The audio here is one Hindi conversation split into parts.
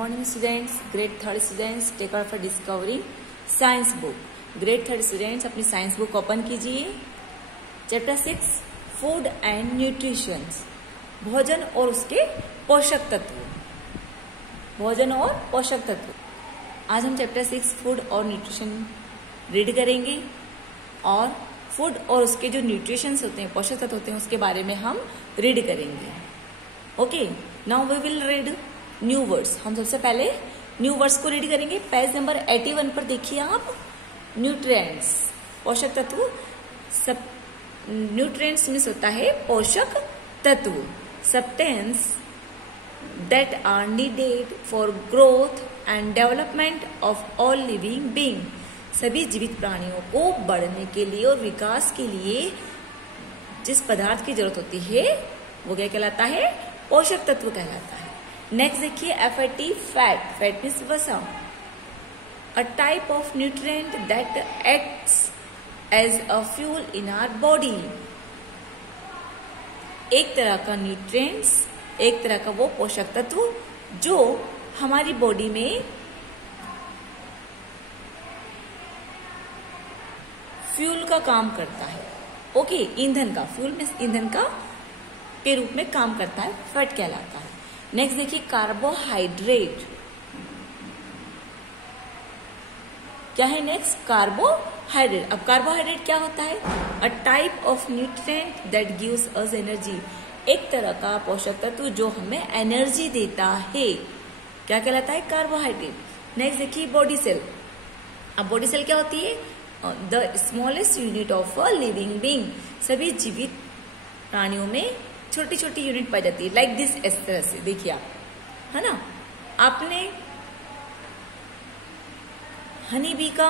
morning students, grade 3 students, take out for discovering science book. grade 3 students अपनी साइंस बुक ओपन कीजिए. चैप्टर 6 फूड एंड न्यूट्रिशन, भोजन और उसके पोषक तत्व. भोजन और पोषक तत्व. आज हम चैप्टर 6 फूड और न्यूट्रिशन रीड करेंगे और फूड और उसके जो न्यूट्रिशंस होते हैं, पोषक तत्व होते हैं, उसके बारे में हम रीड करेंगे. Okay, now we will read new words. हम सबसे पहले न्यू वर्ड्स को रीड करेंगे. पेज नंबर 81 पर देखिए आप. न्यूट्रिएंट्स, पोषक तत्व. सब न्यूट्रिएंट्स मीन्स होता है पोषक तत्व. Substance that are needed for growth and development of all living being. सभी जीवित प्राणियों को बढ़ने के लिए और विकास के लिए जिस पदार्थ की जरूरत होती है वो क्या कहलाता है? पोषक तत्व कहलाता है. नेक्स्ट देखिए FAT, फैट. फैट मीन्स वसा. A type of nutrient that acts as a fuel in our body. एक तरह का न्यूट्रिएंट्स, एक तरह का वो पोषक तत्व जो हमारी बॉडी में फ्यूल का काम करता है. ओके, ईंधन का. फ्यूल मीन्स ईंधन का के रूप में काम करता है, फैट कहलाता है. नेक्स्ट देखिए कार्बोहाइड्रेट. क्या है नेक्स्ट? कार्बोहाइड्रेट. अब कार्बोहाइड्रेट क्या होता है? अ type of nutrient that gives us energy. एक तरह का पोषक तत्व जो हमें एनर्जी देता है, क्या कहलाता है? कार्बोहाइड्रेट. नेक्स्ट देखिए बॉडी सेल. अब बॉडी सेल क्या होती है? The smallest unit of a living being. सभी जीवित प्राणियों में छोटी छोटी यूनिट पाई जाती है. लाइक दिस, इस तरह से देखिए आप, है ना. आपने हनी बी का,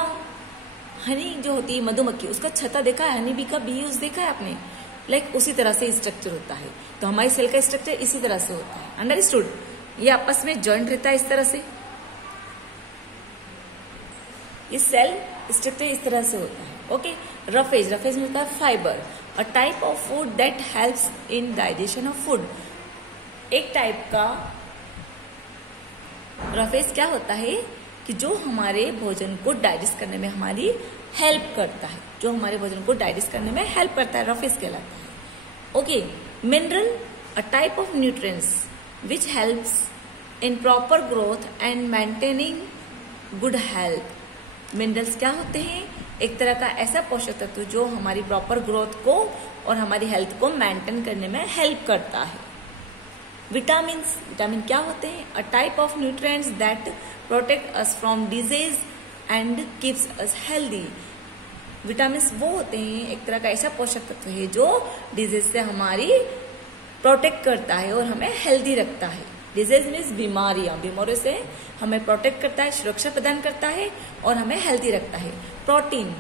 हनी जो होती है मधुमक्खी, उसका छत्ता देखा है? हनी बी का बी यूज देखा है आपने? लाइक उसी तरह से स्ट्रक्चर होता है. तो हमारी सेल का स्ट्रक्चर इसी तरह से होता है. अंडरस्टूड? ये आपस में जॉइंट रहता है इस तरह से. ये सेल स्ट्रक्चर इस तरह से होता है. ओके. रफेज. रफेज में होता है fibre. A type of food that helps in digestion of food. एक टाइप का रफेज क्या होता है कि जो हमारे भोजन को डाइजेस्ट करने में हमारी हेल्प करता है. जो हमारे भोजन को डाइजेस्ट करने में हेल्प करता है, रफेज कहलाता है. Okay. Mineral. A type of nutrients which helps in proper growth and maintaining good health. Minerals क्या होते हैं? एक तरह का ऐसा पोषक तत्व जो हमारी प्रॉपर ग्रोथ को और हमारी हेल्थ को मेंटेन करने में हेल्प करता है. विटामिन्स. विटामिन क्या होते हैं? अ type of nutrients that protect us from disease and keeps us healthy. Vitamins वो होते हैं, एक तरह का ऐसा पोषक तत्व है जो डिजीज से हमारी प्रोटेक्ट करता है और हमें हेल्दी रखता है. डिजीज मीन्स बीमारियां. बीमारियों से हमें प्रोटेक्ट करता है, सुरक्षा प्रदान करता है और हमें हेल्दी रखता है. Protein.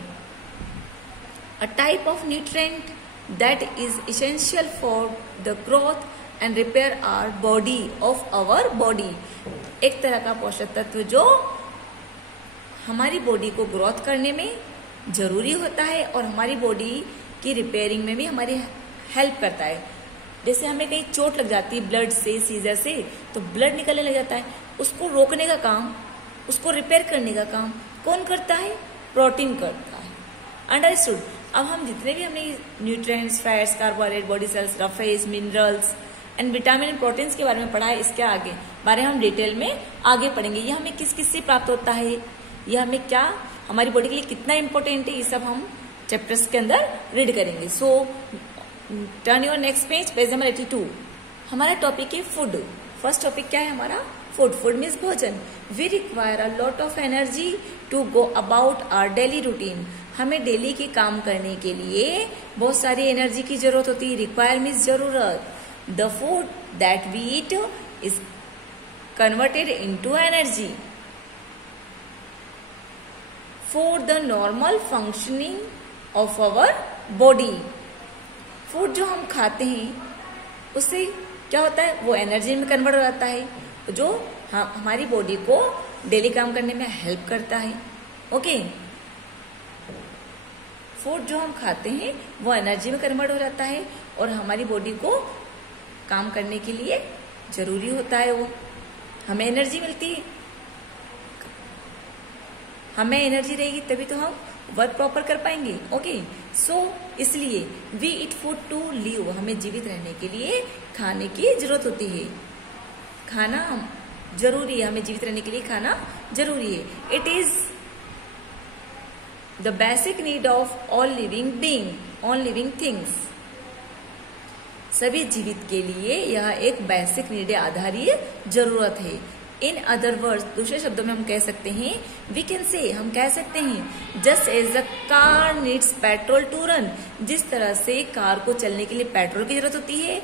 A type of nutrient that is essential for the growth and repair our body of our body. एक तरह का पोषक तत्व जो हमारी बॉडी को ग्रोथ करने में जरूरी होता है और हमारी बॉडी की रिपेयरिंग में भी हमारी हेल्प करता है. जैसे हमें कहीं चोट लग जाती है ब्लड से, सीजर से, तो ब्लड निकलने लग जाता है. उसको रोकने का काम, उसको रिपेयर करने का काम कौन करता है? प्रोटीन करता है. अंडरस्टूड? अब हम जितने भी हमने nutrients, fats, carbohydrate, body cells, roughage, minerals and vitamin and proteins के बारे में पढ़ा है, इसके आगे बारे हम डिटेल में आगे पढ़ेंगे. ये हमें किस किस से प्राप्त होता है, ये हमें क्या, हमारी बॉडी के लिए कितना इंपॉर्टेंट है, ये सब हम चैप्टर्स के अंदर रीड करेंगे. सो turn your next page, page number 82. हमारा टॉपिक है फूड. फर्स्ट टॉपिक क्या है हमारा? फूड. फूड मीन्स भोजन. We require a lot of energy to go about our daily routine. हमें डेली के काम करने के लिए बहुत सारी एनर्जी की जरूरत होती है. रिक्वायर मीन्स जरूरत. The food that we eat is converted into energy for the normal functioning of our body. Food जो हम खाते हैं उससे क्या होता है? वो एनर्जी में कन्वर्ट हो जाता है जो हमारी बॉडी को डेली काम करने में हेल्प करता है. ओके. फूड जो हम खाते हैं वो एनर्जी में कन्वर्ट हो जाता है और हमारी बॉडी को काम करने के लिए जरूरी होता है वो, हमें एनर्जी मिलती है, हमें एनर्जी रहेगी तभी तो हम वर्क प्रॉपर कर पाएंगे। ओके, सो इसलिए we eat food to live, हमें जीवित रहने के लिए खाने की जरूरत होती है। खाना जरूरी है, हमें जीवित रहने के लिए खाना जरूरी है। It is the basic need of all living being, all living things. सभी जीवित के लिए यह एक बेसिक नीड, आधारीय जरूरत है। इन अदर वर्ड्स, दूसरे शब्दों में हम कह सकते हैं, वी कैन से, हम कह सकते हैं, just as the car needs petrol to run, जिस तरह से कार को चलने के लिए पेट्रोल की जरूरत होती है,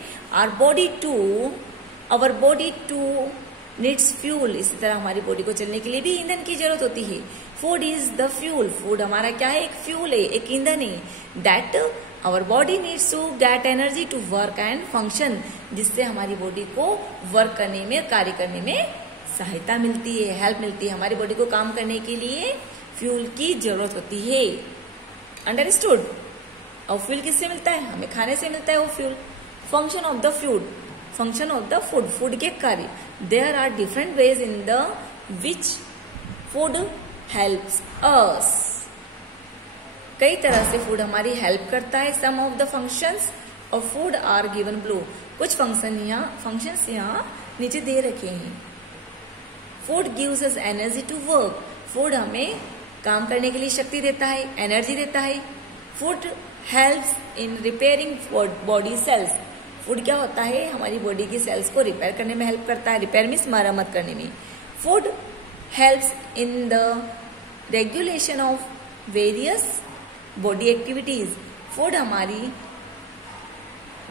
our body too needs fuel, इसी तरह हमारी बॉडी को चलने के लिए भी ईंधन की जरूरत होती है। Food is the fuel, food हमारा क्या है, एक फ्यूल है, एक ईंधन है। That our body needs to get energy to work and function, जिससे हमारी बॉडी को वर्क करने में, कार्य करने में सहायता मिलती है, हेल्प मिलती है। हमारी बॉडी को काम करने के लिए फ्यूल की जरूरत होती है। अंडरस्टूड? और फ्यूल किससे मिलता है, हमें खाने से मिलता है वो fuel. Function of the food, function of the food, food के कार्य। There are different ways in the which food helps us, कई तरह से फूड हमारी हेल्प करता है। Some of the functions of food are given below, कुछ फंक्शंस यहाँ नीचे दे रखे हैं। Food gives us energy to work, food हमें काम करने के लिए शक्ति देता है, एनर्जी देता है। Food helps in repairing body cells, food क्या होता है, हमारी बॉडी की सेल्स को रिपेयर करने में हेल्प करता है। रिपेयर मीन्स मरम्मत करने में। Food helps in the regulation of various body activities, food हमारी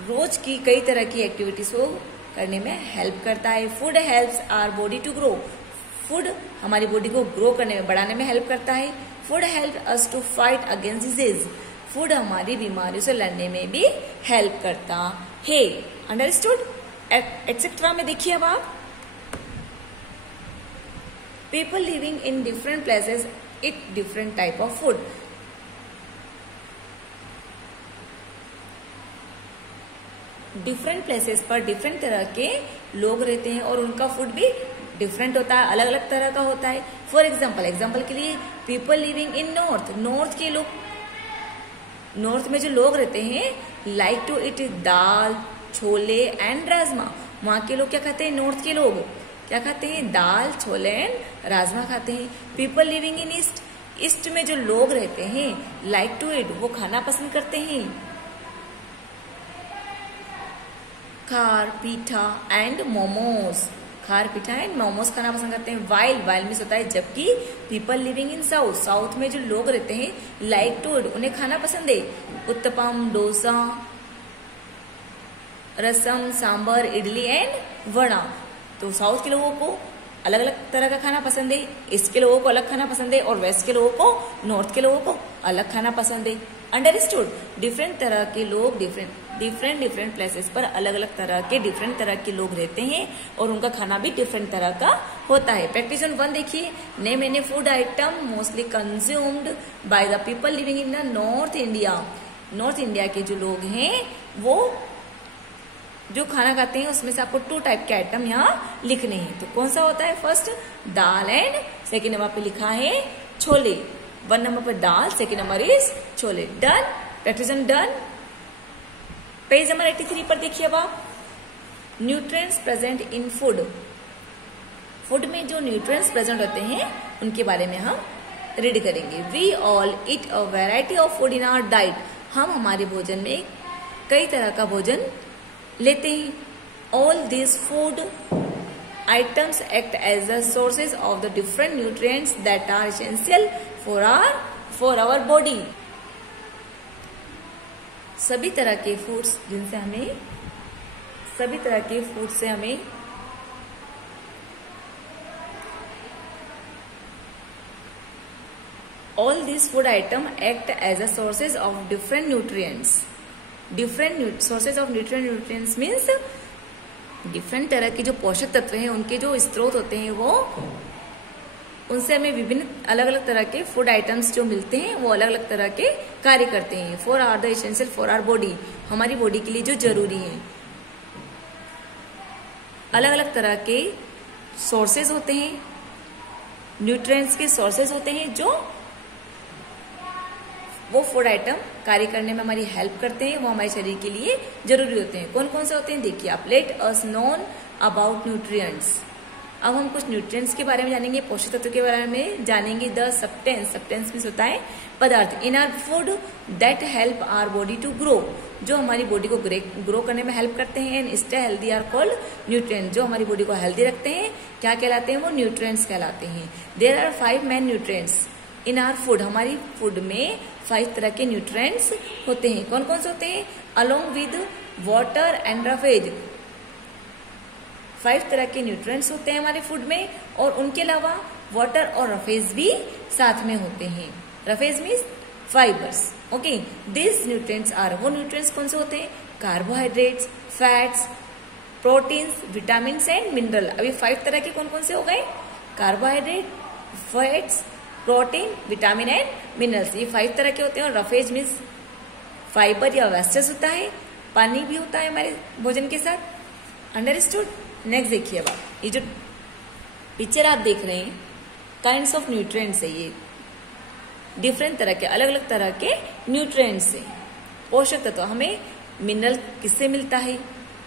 रोज की कई तरह की एक्टिविटीज को करने में हेल्प करता है। Food helps our body to grow, food हमारी बॉडी को ग्रो करने में, बढ़ाने में हेल्प करता है। Food help us to fight against disease, food हमारी बीमारियों से लड़ने में भी हेल्प करता है। अंडरस्टूड? एक्सेट्रा में देखिए अब आप, people living in different places eat different type of food, different places पर डिफरेंट तरह के लोग रहते हैं और उनका फूड भी डिफरेंट होता है, अलग अलग तरह का होता है। फॉर एग्जाम्पल के लिए पीपल लिविंग इन नॉर्थ के लोग, नॉर्थ में जो लोग रहते हैं, like to eat dal, chole and rajma. वहां के लोग क्या खाते हैं, नॉर्थ के लोग क्या खाते हैं, दाल, छोले एंड राजमा खाते हैं। पीपल लिविंग इन ईस्ट में जो लोग रहते हैं, लाइक टू ईट, वो खाना पसंद करते हैं खार, पीठा एंड मोमोज, खार, पीठा एंड मोमोज खाना पसंद करते हैं। वाइल मीन्स होता है जबकि। पीपल लिविंग इन साउथ में जो लोग रहते हैं, लाइक टू इट, उन्हें खाना पसंद है उत्तपम, डोसा, रसम, सांबर, इडली एंड वड़ा। तो साउथ के लोगों को अलग अलग तरह का खाना पसंद है, ईस्ट के लोगों को अलग खाना पसंद है और वेस्ट के लोगों को, नॉर्थ के लोगों को अलग खाना पसंद है। अंडरस्टूड? डिफरेंट तरह के लोग डिफरेंट प्लेसेस पर अलग अलग तरह के डिफरेंट तरह के लोग रहते हैं और उनका खाना भी डिफरेंट तरह का होता है। प्रैक्टिस 1 देखिए, name any food item mostly consumed by the people living in the north India. North India के जो लोग हैं वो जो खाना खाते हैं उसमें से आपको 2 टाइप के आइटम यहाँ लिखने हैं। तो कौन सा होता है, फर्स्ट दाल एंड सेकेंड नंबर पे लिखा है छोले। 1 नंबर पर दाल, सेकेंड नंबर इज छोले। Done? Practice done. Page number 83 पर देखिए अब आप, nutrients present in food. Food में जो न्यूट्रिएंट्स प्रेजेंट होते हैं उनके बारे में हम रीड करेंगे। We all eat a variety of food in our diet, हम हमारे भोजन में कई तरह का भोजन लेते हैं। All this food items act as the sources of the different nutrients that are essential for our body. सभी तरह के फूड्स जिनसे हमें, सभी तरह के फूड से हमें all these food item act as a sources of different nutrients. Different sources of nutrients means different तरह के जो पोषक तत्व हैं उनके जो स्रोत होते हैं वो, उनसे हमें विभिन्न अलग अलग तरह के फूड आइटम्स जो मिलते हैं वो अलग अलग तरह के कार्य करते हैं। For are the essential for our body, हमारी बॉडी के लिए जो जरूरी है। अलग अलग तरह के सोर्सेज होते हैं, न्यूट्रिएंट्स के सोर्सेज होते हैं जो वो फूड आइटम कार्य करने में हमारी हेल्प करते हैं, वो हमारे शरीर के लिए जरूरी होते हैं। कौन कौन से होते हैं देखिए आप। Let us known about nutrients. अब हम कुछ न्यूट्रिएंट्स के बारे में जानेंगे, पोषक तत्व के बारे में जानेंगे। द सब्सटेंस, सब्सटेंस मीन्स होता है पदार्थ, in are food that help our body to grow, जो हमारी बॉडी को ग्रो करने में हेल्प करते हैं। And stay healthy are called nutrients, जो हमारी बॉडी को हेल्दी रखते हैं क्या कहलाते हैं, वो न्यूट्रिएंट्स कहलाते हैं। There are 5 main nutrients in our food, हमारी फूड में 5 तरह के न्यूट्रिएंट्स होते हैं। कौन कौन से होते हैं, along with water and roughage, 5 तरह के न्यूट्रिएंट्स होते हैं हमारे फूड में, और उनके अलावा वाटर और रफेज भी साथ में होते हैं। Roughage means fibres. Okay, this nutrients are, वो न्यूट्रिएंट्स कौन से होते हैं, carbohydrates, fats, proteins, vitamin and mineral. अभी 5 तरह के कौन कौन से हो गए, carbohydrate, fats, protein, vitamin and minerals, ये 5 तरह के होते हैं। और रफेज मीन्स फाइबर या वेस्टेज होता है, पानी भी होता है हमारे भोजन के साथ। अंडरस्टूड। नेक्स्ट देखिए अब आप, ये जो पिक्चर आप देख रहे हैं काइंड्स ऑफ न्यूट्रिएंट्स है, ये डिफरेंट तरह के, अलग अलग तरह के न्यूट्रिएंट्स है। पोषक तत्व हमें मिनरल किससे मिलता है,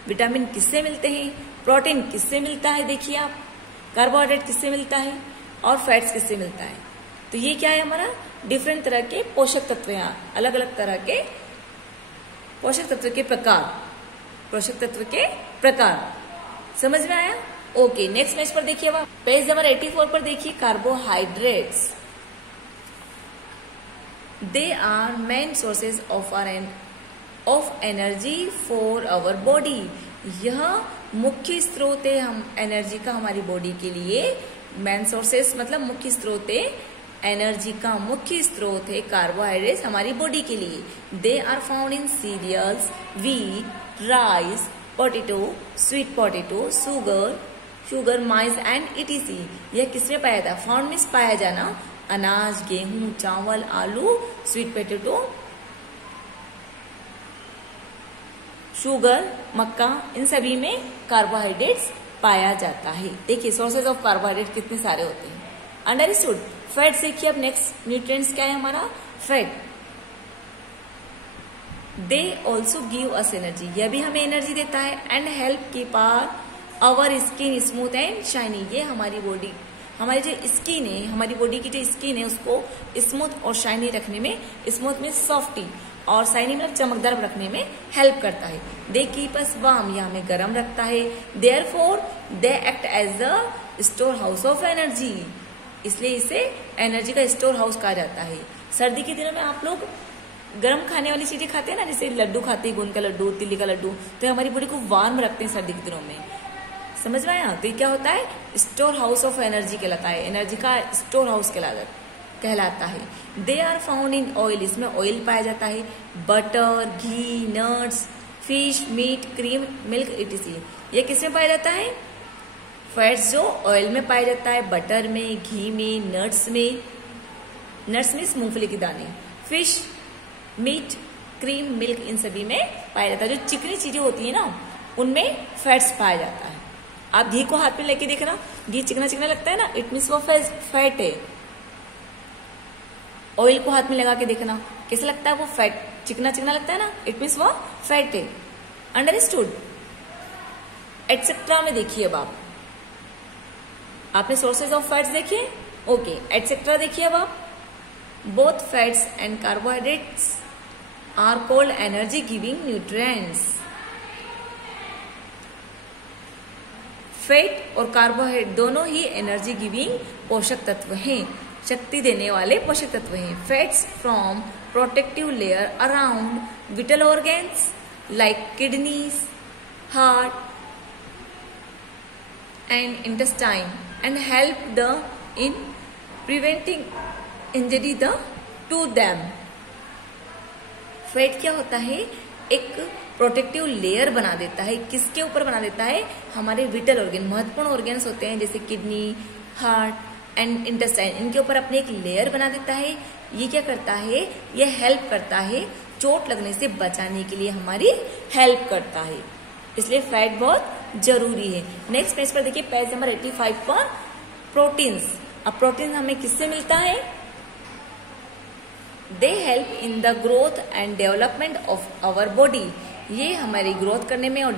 विटामिन किससे मिलते हैं, प्रोटीन किससे मिलता है देखिए आप, कार्बोहाइड्रेट किससे मिलता है, और फैट्स किससे मिलता है। तो ये क्या है हमारा, डिफरेंट तरह के पोषक तत्व, यहाँ अलग अलग तरह के पोषक तत्व के प्रकार, पोषक तत्व के प्रकार। समझ में आया। ओके, नेक्स्ट पेज पर देखिए, अब पेज नंबर 84 पर देखिए, carbohydrates they are main sources of energy for our body, यह मुख्य स्रोत है हम एनर्जी का हमारी बॉडी के लिए। मेन सोर्सेज मतलब मुख्य स्रोत है, एनर्जी का मुख्य स्रोत है कार्बोहाइड्रेट्स हमारी बॉडी के लिए। They are found in cereals, wheat, rice, potato, sweet potato, sugar, maize and etc. यह किसमें पाया जाता है, फाउंड मीन्स पाया जाना, अनाज, गेहूं, चावल, आलू, स्वीट पोटैटो, शुगर, मक्का, इन सभी में कार्बोहाइड्रेट्स पाया जाता है। देखिए सोर्सेज ऑफ कार्बोहाइड्रेट कितने सारे होते हैं। अंडरस्टूड। फैट्स देखिए अब, नेक्स्ट न्यूट्रिएंट्स क्या है हमारा, fat. They also give us energy, यह भी हमें एनर्जी देता है। And help keep our skin smooth and shiny, ये हमारी बॉडी, हमारी जो स्किन है, हमारी बॉडी की जो स्किन है उसको स्मूथ और शाइनी रखने में, स्मूथ में सॉफ्टी और शाइनी मतलब चमकदार रखने में हेल्प करता है। दे कीप अस वार्म, यह हमें गर्म रखता है। Therefore they act as a storehouse of energy, इसलिए इसे एनर्जी का स्टोर हाउस कहा जाता है। सर्दी के दिनों में आप लोग गर्म खाने वाली चीजें खाते हैं ना, जैसे लड्डू खाते हैं, गोंद का लड्डू, तिल्ली का लड्डू, तो हमारी बॉडी को वार्म रखते हैं सर्दी के दिनों में। समझ में आया। तो ये क्या होता है, स्टोर हाउस ऑफ एनर्जी कहलाता है, एनर्जी का स्टोर हाउस कहलाता है। They are found in oil, इसमें ऑयल पाया जाता है, butter, ghee, nuts, fish, meat, cream, milk, ETC. ये किसमें पाया जाता है, फैट्स जो ऑयल में पाया जाता है, बटर में, घी में, नट्स में, नट्स मीन्स मूंगफली के दाने, फिश, मीट, क्रीम, मिल्क, इन सभी में पाया जाता है। जो चिकनी चीजें होती है ना, उनमें फैट्स पाया जाता है। आप घी को हाथ में लेके देखना, घी चिकना चिकना लगता है ना, इट मीन्स वो फैट है। ऑयल को हाथ में लगा के देखना, कैसा लगता है, वो फैट, चिकना चिकना लगता है ना, इट मीन्स वो फैट है। अंडरस्टूड। एटसेट्रा में देखिए अब आपने सोर्सेज ऑफ फैट्स देखिए। ओके, एटसेट्रा देखिए अब आप। Both fats and carbohydrates are called energy giving nutrients. Fat और कार्बोहाइड्रेट दोनों ही एनर्जी गिविंग पोषक तत्व हैं, शक्ति देने वाले पोषक तत्व हैं। Fats from protective layer around whittle organs like kidneys, heart and intestine and help in preventing injury to them। Fat क्या होता है, एक प्रोटेक्टिव लेयर बना देता है, किसके ऊपर बना देता है, हमारे विटल ऑर्गन, महत्वपूर्ण ऑर्गन्स होते हैं जैसे किडनी, हार्ट एंड इंटेस्टाइन, इनके ऊपर अपने एक लेयर बना देता है। ये क्या करता है, ये हेल्प करता है चोट लगने से बचाने के लिए, हमारी हेल्प करता है। इसलिए फैट बहुत जरूरी है। नेक्स्ट पेज पर देखिए, पेज नंबर 85 पर प्रोटीन्स। अब प्रोटीन हमें किससे मिलता है? They help in the growth and development of our body. ये हमारी ग्रोथ करने में और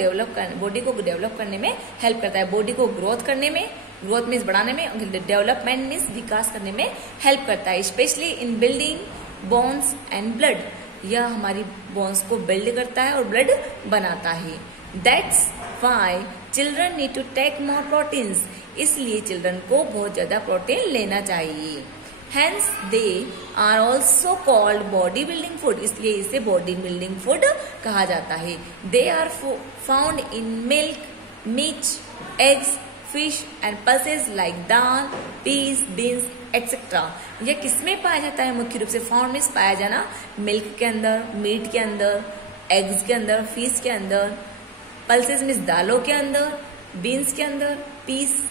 बॉडी को डेवलप करने में हेल्प करता है। बॉडी को ग्रोथ करने में, ग्रोथ मीन्स बढ़ाने में, डेवलपमेंट मीन्स विकास करने में हेल्प करता है। Specially in building bones and blood. यह हमारी बोन्स को बिल्ड करता है और ब्लड बनाता है। That's why children need to take more proteins. इसलिए चिल्ड्रन को बहुत ज्यादा प्रोटीन लेना चाहिए। Hence they are also called body building food। इसलिए इसे बॉडी बिल्डिंग फूड कहा जाता है। They are found in milk, meat, eggs, fish and pulses like dal, peas, beans, etc। यह किसमें पाया जाता है? मुख्य रूप से फाउंड मीन्स पाया जाना, मिल्क के अंदर, मीट के अंदर, एग्स के अंदर, फिश के अंदर, पल्सेस मीन्स दालों के अंदर, बीन्स के अंदर, पीस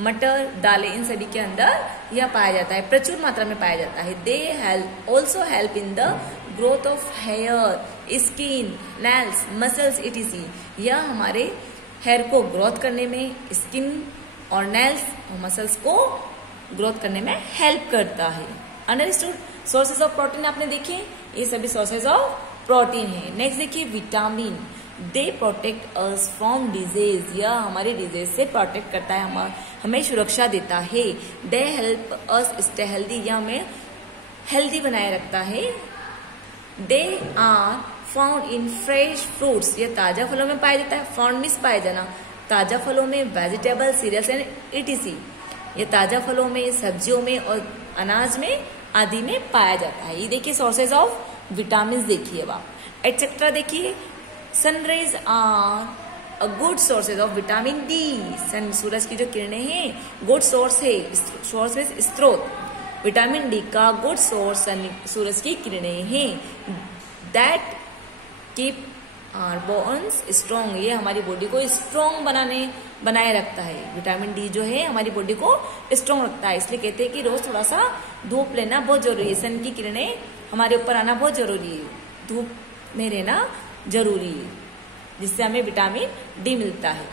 मटर, दालें, इन सभी के अंदर यह पाया जाता है, प्रचुर मात्रा में पाया जाता है। They help also help in the growth of hair, skin, nails, muscles etc. यह हमारे हेयर को ग्रोथ करने में, स्किन और नेल्स और मसल्स को ग्रोथ करने में हेल्प करता है। अंडरस्टूड? सोर्सेज ऑफ प्रोटीन आपने देखे, ये सभी सोर्सेज ऑफ प्रोटीन है। नेक्स्ट देखिए, vitamin. They protect us from disease. यह हमारे डिजीज से प्रोटेक्ट करता है, हमें सुरक्षा देता है। They help us stay healthy. यह हमें हेल्दी बनाए रखता है। They are found in fresh fruits. यह ताजा फलों में पाया जाता है। फाउंड मीन्स पाया जाना, ताजा फलों में, वेजिटेबल, सीरियल्स एंड इटीसी। यह ताजा फलों में, सब्जियों में और अनाज में आदि में पाया जाता है। ये देखिए सोर्सेज ऑफ विटामिन देखिए आप, एटसेट्रा देखिए। Sunrise are a good sources of vitamin D. सूरज की जो किरणें हैं गुड सोर्स है, सोर्स है स्रोत। विटामिन डी का गुड सोर्स सूरज की किरणें हैं। That keep our bones strong. ये हमारी बॉडी को स्ट्रॉन्ग बनाए रखता है। विटामिन डी जो है हमारी बॉडी को स्ट्रॉन्ग रखता है। इसलिए कहते हैं कि रोज थोड़ा सा धूप लेना बहुत जरूरी है। सन की किरणें हमारे ऊपर आना बहुत जरूरी है, धूप में रहना जरूरी है, जिससे हमें विटामिन डी मिलता है।